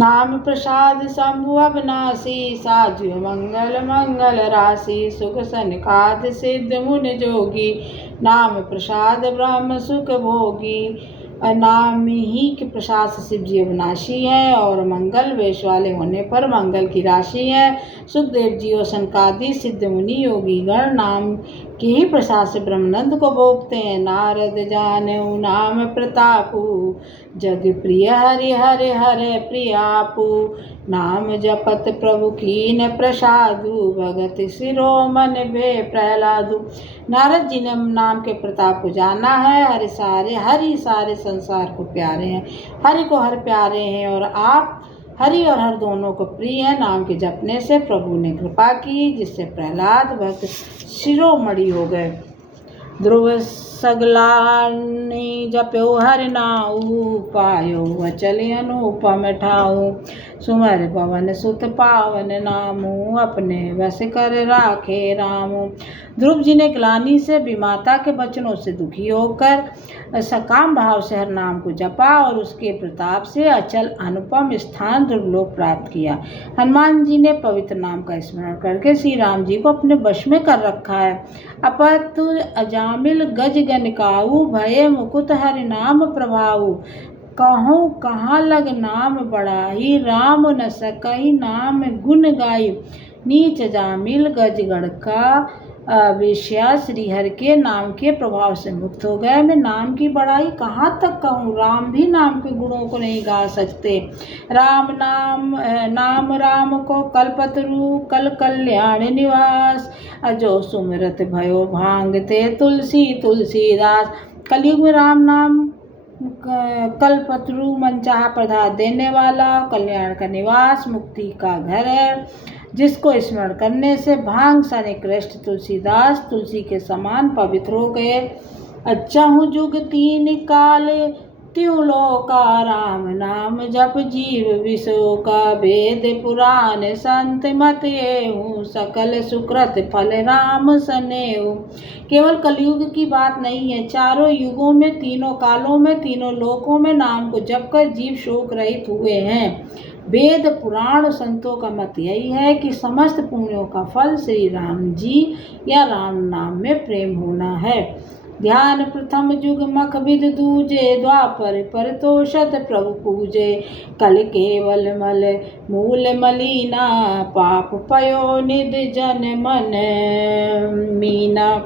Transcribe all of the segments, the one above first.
नाम प्रसाद शंभु अविनाशी, साजु मंगल मंगल राशि, सुख सनकाद सिद्ध मुनि जोगी, नाम प्रसाद ब्रह्म सुख भोगी। नाम ही के प्रसाद से शिव जी अविनाशी है और मंगल वेश वाले होने पर मंगल की राशि है। सुखदेव जी और सनकादि सिद्ध मुनि योगी गण नाम के ही प्रसाद से ब्रह्मानंद को भोगते हैं। नारद जानेऊ नाम प्रतापु, जग प्रिय हरि हरे हरे प्रियापु, नाम जपत प्रभु कीन प्रसादु, भगत शिरोमन भे प्रहलादु। नारद जी ने नाम के प्रताप को जाना है। हरि सारे संसार को प्यारे हैं, हरि को हर प्यारे हैं और आप हरि और हर दोनों को प्रिय है। नाम के जपने से प्रभु ने कृपा की, जिससे प्रहलाद भक्त शिरोमणि हो गए। ध्रुव सगलानि जप्यो हरि नाऊ, पायो अचल अनुपम ठाऊ, सुमर पवन सुत पावन नामू, अपने वश कर राखे रामू। ध्रुव जी ने ग्लानि से विमाता के वचनों से दुखी होकर सकाम भाव से हर नाम को जपा और उसके प्रताप से अचल अनुपम स्थान ध्रुवलोक प्राप्त किया। हनुमान जी ने पवित्र नाम का स्मरण करके श्री राम जी को अपने वश में कर रखा है। अपत अजामिल गज गनकाऊ, भये मुकुट हरि नाम प्रभाऊ, कहूँ कहाँ लग नाम बढ़ाई, राम न सकहि नाम गुण गाई। नीच जामिल गजगढ़ का विषया श्री हरि के नाम के प्रभाव से मुक्त हो गए। मैं नाम की बढ़ाई कहाँ तक कहूँ, राम भी नाम के गुणों को नहीं गा सकते। राम नाम राम को कल्पतरु, कल कल्याण निवास, अजो सुमिरत भयो भांगते तुलसी तुलसीदास। कलयुग में राम नाम कल्पतरु मनचाहा प्रसाद देने वाला, कल्याण का निवास, मुक्ति का घर है, जिसको स्मरण करने से भांग सा निकृष्ट तुलसीदास तुलसी के समान पवित्र हो गए। अच्छा हूँ जुग तीन काल त्यू लोका, राम नाम जप जीव विसो का, वेद पुराण संत मत येहूँ, सकल सुकृत फल राम सनेहू। केवल कलयुग की बात नहीं है, चारों युगों में, तीनों कालों में, तीनों लोकों में नाम को जप कर जीव शोक रहित हुए हैं। वेद पुराण संतों का मत यही है कि समस्त पुण्यों का फल श्री राम जी या राम नाम में प्रेम होना है। ध्यान प्रथम युग मख विद दूजे, द्वापर पर तो शत प्रभु पूजे, कल केवल मल मूल मलीना, पाप पयो निध जन मन मीना।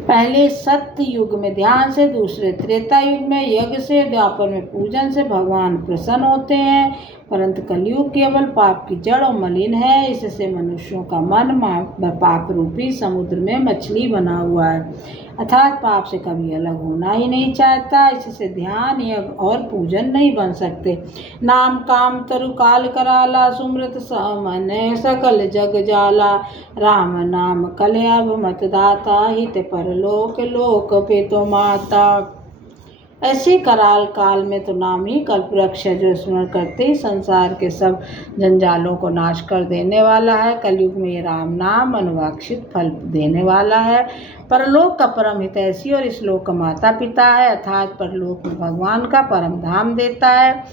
पहले सत्य युग में ध्यान से, दूसरे त्रेता युग में यज्ञ से, द्वापर में पूजन से भगवान प्रसन्न होते हैं, परंतु कलयुग केवल पाप की जड़ और मलिन है। इससे मनुष्यों का मन पाप रूपी समुद्र में मछली बना हुआ है, अर्थात पाप से कभी अलग होना ही नहीं चाहता। इससे ध्यान यज्ञ और पूजन नहीं बन सकते। नाम काम तरु काल कराला, सुमृत समन सकल जग जाला, राम नाम कलयाभ मतदाता, हित परलोक लोक पितु माता। ऐसे कराल काल में तो नाम ही कल्पवृक्ष है, जो स्मरण करते ही संसार के सब जंजालों को नाश कर देने वाला है। कलयुग में ये राम नाम अनुवांछित फल देने वाला है। परलोक का परम हितैषी और इस लोक का माता पिता है, अर्थात परलोक में भगवान का परम धाम देता है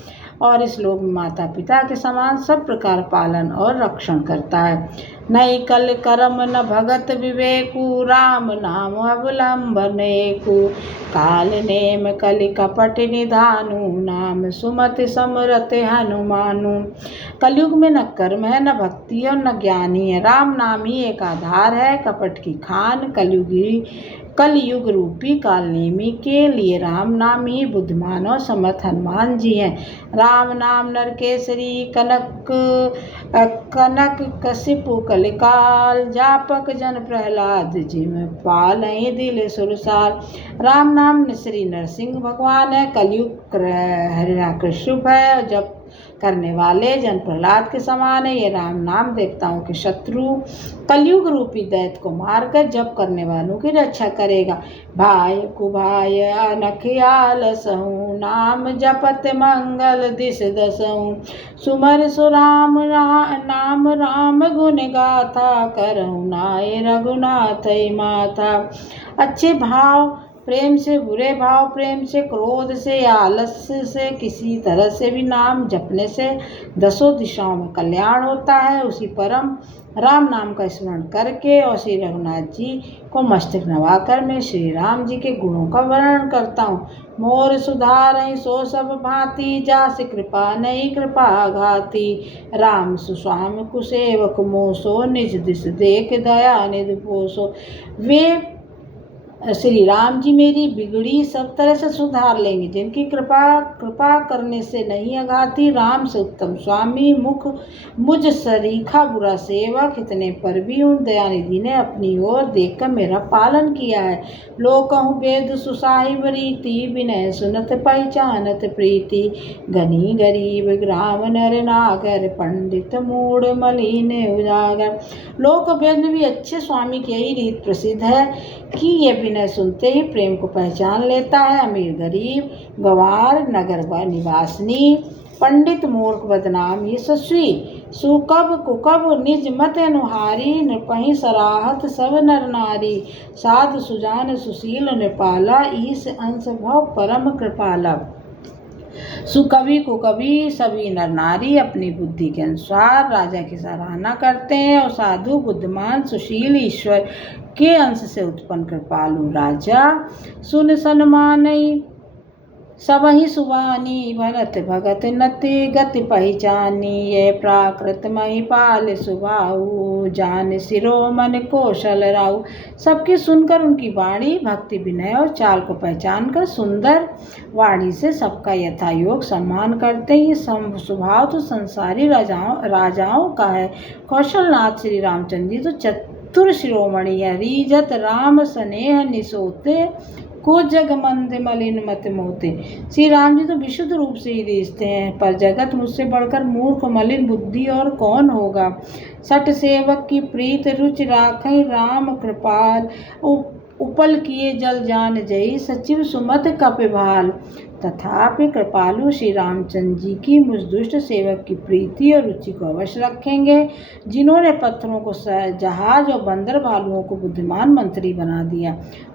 और इस लोक में माता पिता के समान सब प्रकार पालन और रक्षण करता है। नहीं कल कर्म न भगत विवेकु, राम नाम अवलंबनेकु, काल नेम कलि कपट निधानु, नाम सुमति समरत हनुमानु। कलयुग में न कर्म है, न भक्ति है और न ज्ञानी है। राम नाम ही एक आधार है, कपट की खान कलयुग रूपी कालनेमी के लिए राम नाम ही बुद्धिमान और समर्थ हनुमान जी हैं। राम नाम नरकेसरी कनक कशिपु कलिकाल, जापक जन प्रहलाद जिम पालहि दिल सुरसाल। राम नाम श्री नरसिंह भगवान है, कलयुग हिरण्यकशिपु है, जब करने वाले जन प्रहलाद के समान है। ये राम नाम देवताओं के शत्रु कलयुग रूपी दैत्य को मारकर जप करने वालों की रक्षा करेगा। भाई कुभाय अनखियाल सहु, नाम जपत मंगल दिस दसहु, सुमर सुराम नाम राम गुण गाथा, करहु नाय रघुनाथ माथा। अच्छे भाव प्रेम से बुरे भाव, प्रेम से, क्रोध से या आलस्य से, किसी तरह से भी नाम जपने से 10 दिशाओं में कल्याण होता है। उसी परम राम नाम का स्मरण करके और श्री रघुनाथ जी को मस्तक नवाकर मैं श्री राम जी के गुणों का वर्णन करता हूँ। मोर सुधारहि सो सब भांति, जासि कृपा नहीं कृपा घाती। राम सुस्वामी कुसेवक मोसो, निज दिस देख दया निधि पोसो। वे श्री राम जी मेरी बिगड़ी सब तरह से सुधार लेंगे, जिनकी कृपा करने से नहीं अघाती। राम से उत्तम स्वामी, मुझ सरीखा बुरा सेवक, इतने पर भी उन दयानिधि ने अपनी ओर देखकर मेरा पालन किया है। लोग कहूँ वेद सुसाहिब रीति, विनय सुनत पहचानत प्रीति। घनी गरीब ग्राम नर नागर, पंडित मूढ़ मलिन उजागर। लोक वेद में भी अच्छे स्वामी की यही रीत प्रसिद्ध है कि ये विनय सुनते ही प्रेम को पहचान लेता है। अमीर गरीब, गंवार नगर निवासिनी, पंडित मूर्ख बदनाम यशस्वी, सुकब कुकब निज मत अनुहारी। नृपहि सराहत सब नर नारी, साधु सुजान सुशील नृपाला। ईस अंश भव परम कृपाला। सुकवि कुकवि सभी नर नारी अपनी बुद्धि के अनुसार राजा की सराहना करते हैं, और साधु बुद्धिमान सुशील ईश्वर के अंश से उत्पन्न कृपालु राजा सुन सन्मानई। सबहि सुबानी भरत भगत नति, गति पहचानी ये प्राकृत महिपाल सुबाहु। जान शिरोमन कौशल राहु। सबकी सुनकर उनकी वाणी, भक्ति विनय और चाल को पहचान कर सुंदर वाणी से सबका यथायोग सम्मान करते हैं। ये स्वभाव तो संसारी राजाओं का है। कौशलनाथ श्री रामचंद्र जी तो चतुर शिरोमणि है। रीजत राम स्नेह निसोते, को जग मंद मलिन मत मोते। श्री राम जी तो विशुद्ध रूप से ही रीझते हैं, पर जगत मुझसे बढ़कर मूर्ख मलिन बुद्धि और कौन होगा। सठ सेवक की प्रीत रुचि राखै, राम कृपाल। उपल किए जल जान जई, सचिव सुमत कपिभाल। तथापि कृपालु श्री रामचंद्र जी की मुझ दुष्ट सेवक की प्रीति और रुचि को अवश्य रखेंगे, जिन्होंने पत्थरों को जहाज और बंदर भालुओं को बुद्धिमान मंत्री बना दिया।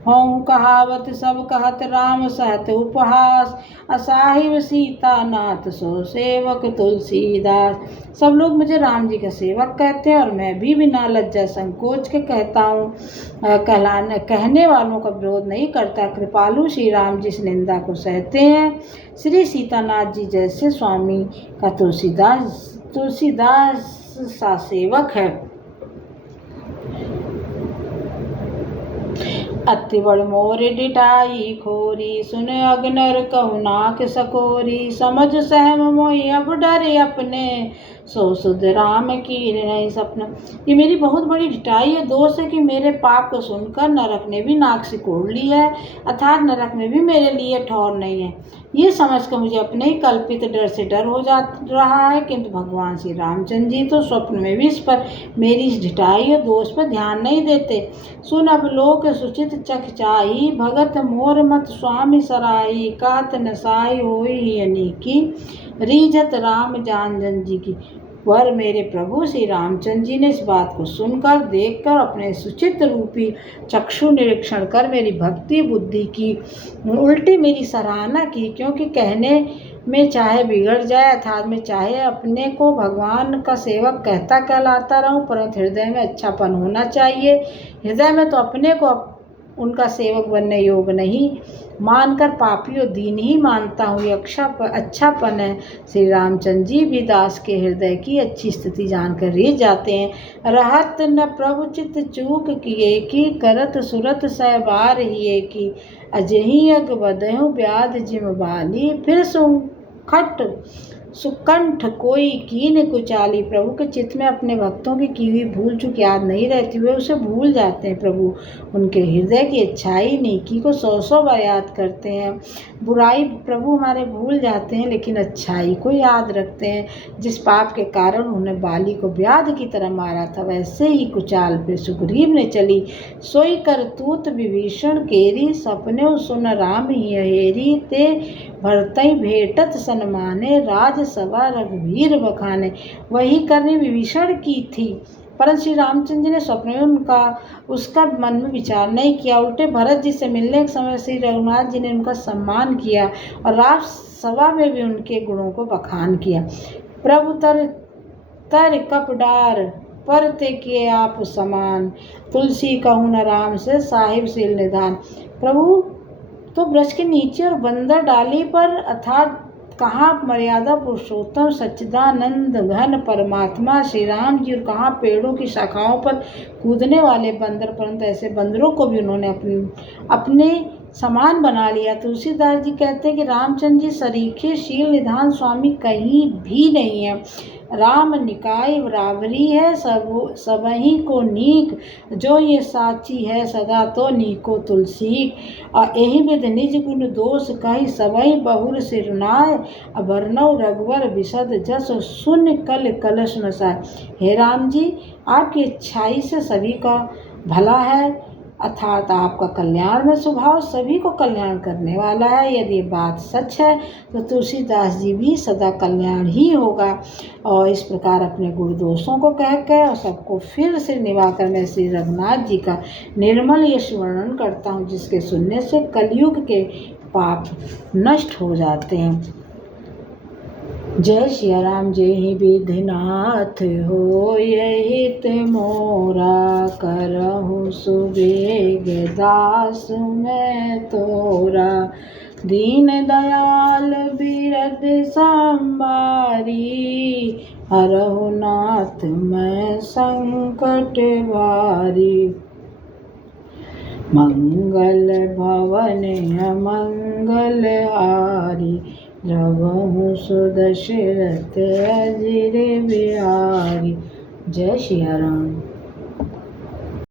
हों कहावत सब कहत, राम सहत उपहास। असाहिब सीता नाथ सो सेवक तुलसीदास। सब लोग मुझे राम जी का सेवक कहते हैं, और मैं भी बिना लज्जा संकोच के कहता हूँ। कहने वालों का विरोध नहीं करता। कृपालु श्री राम जी इस निंदा को सहते हैं। श्री सीतानाथ जी जैसे स्वामी का तुलसीदास सा सेवक है। अति बड़ मोर डिटाई खोरी, सुने अगनर कहु नाक सकोरी। समझ सहम मोहि अब डरे अपने, सो सुध राम की नहीं सपना। ये मेरी बहुत बड़ी ढिठाई है, दोष है कि मेरे पाप को सुनकर नरक ने भी नाक सिकोड़ ली है, अर्थात नरक में भी मेरे लिए ठौर नहीं है। ये समझकर मुझे अपने ही कल्पित डर से डर हो जा रहा है, किंतु भगवान श्री रामचंद्र जी तो स्वप्न में भी इस पर मेरी इस ढिठाई और दोष पर ध्यान नहीं देते। सुन अब लोक सुचित चखचाई, भगत मोर मत स्वामी सराई। कहत नसाई होई ही अनीकी, रीझत राम जानजन जी की। पर मेरे प्रभु श्री रामचंद्र जी ने इस बात को सुनकर, देखकर, अपने सुचित रूपी चक्षु निरीक्षण कर मेरी भक्ति बुद्धि की उल्टी मेरी सराहना की, क्योंकि कहने में चाहे बिगड़ जाए, अर्थात में चाहे अपने को भगवान का सेवक कहता कहलाता रहूं, परंतु हृदय में अच्छापन होना चाहिए। हृदय में तो अपने को उनका सेवक बनने योग्य नहीं मानकर पापी और दीन ही मानता हूँ, ये अच्छापन है। श्री रामचंद्र जी भी दास के हृदय की अच्छी स्थिति जानकर रीझ जाते हैं। रहत न प्रभु चित चूक किए की, करत सुरत सहबार हिए की। अजही अग बदहु ब्याध जिम बाली, फिर सुकंठ कोई कीन कुचाली। प्रभु के चित्त में अपने भक्तों की हुई भूल चूक याद नहीं रहती, हुए उसे भूल जाते हैं। प्रभु उनके हृदय की अच्छाई नेकी को 100 बार याद करते हैं। बुराई प्रभु हमारे भूल जाते हैं, लेकिन अच्छाई को याद रखते हैं। जिस पाप के कारण उन्हें बाली को व्याध की तरह मारा था, वैसे ही कुचाल पे सुग्रीव ने चली। सोई करतूत विभीषण केरी, सपने सुन राम ही हेरी। ते भरतई भेटत सन्माने, राज सभा रघुवीर बखाने। वही करनी विभीषण की थी, परंतु श्री रामचंद्र जी ने स्वप्न में उसका मन में विचार नहीं किया। उल्टे भरत जी से मिलने के समय श्री रघुनाथ जी ने उनका सम्मान किया और राज सभा में भी उनके गुणों को बखान किया। प्रभु तर कपडार परते किए आप समान, तुलसी कहूँ न राम से साहिब सील निधान। प्रभु तो वृक्ष के नीचे और बंदर डाली पर अर्थात कहाँ मर्यादा पुरुषोत्तम सच्चिदानंद घन परमात्मा श्री राम जी, और कहाँ पेड़ों की शाखाओं पर कूदने वाले बंदर, परंतु ऐसे बंदरों को भी उन्होंने अपने समान बना लिया। तुलसीदास जी कहते हैं कि रामचंद्र जी सरीखे शील निधान स्वामी कहीं भी नहीं है। राम निकाय बराबरी है सबही को नीक, जो ये साची है सदा तो नीको तुलसी। और यही विध निज गुण दोष कही सबही बहुर सिरनाय, अभरनव रघुवर विशद जस सुन कल कलश नसाय। हे राम जी, आपकी अच्छाई से सभी का भला है, अर्थात आपका कल्याण में स्वभाव सभी को कल्याण करने वाला है। यदि ये बात सच है तो तुलसीदास जी भी सदा कल्याण ही होगा। और इस प्रकार अपने गुण दोषों को कहकर और सबको फिर से निभाकर मैं श्री रघुनाथ जी का निर्मल यश वर्णन करता हूँ, जिसके सुनने से कलयुग के पाप नष्ट हो जाते हैं। जय सिया राम जय विधिनाथ हो, यहित मोरा करहु सुबेग दास मैं तोरा। दीन दयाल बिरद संबारी, हरहु नाथ मैं संकट भारी। मंगल भवन अमंगल हारी, द्रवहु सुदशरथ अजिर बिहारी। जय सिया राम।